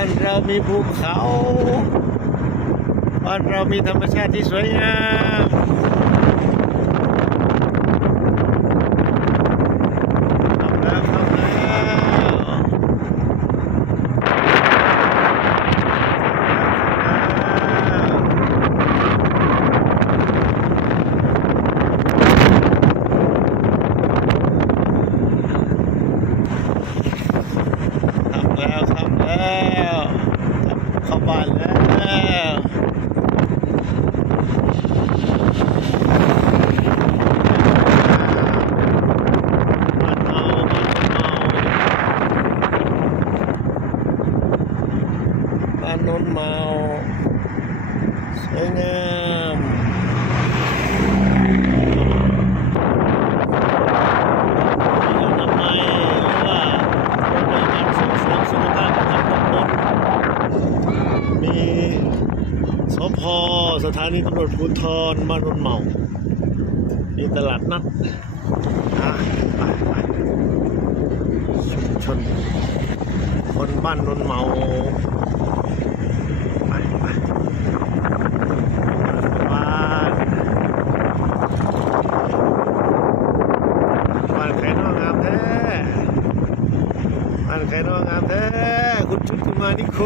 านเรามีภูเขาบ้านเรามีธรรมชาติที่สวยงามเข้าบ้านแล้วบ้านโน้นเมาสวยงามสพ.สถานีตำรวจภูธรบ้านโนนเมามีตลาดนัดไปชุมชนคนบ้านโนนเมาไปบ้านใครน้องงามแท้บ้านใครน้องงามแท้คุณชุติมานิโค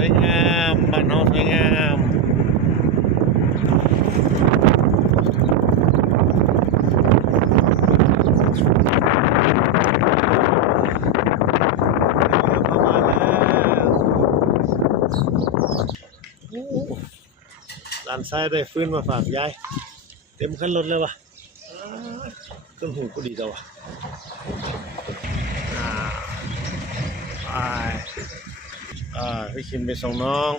สวยงามบ้านเราสวยงามด้านซ้ายได้ฟื้นมาฝากยายเต็มคันรถเลยวะเครื่องหูก็ดีจังวะไปพี่คิมไปส่งน้อง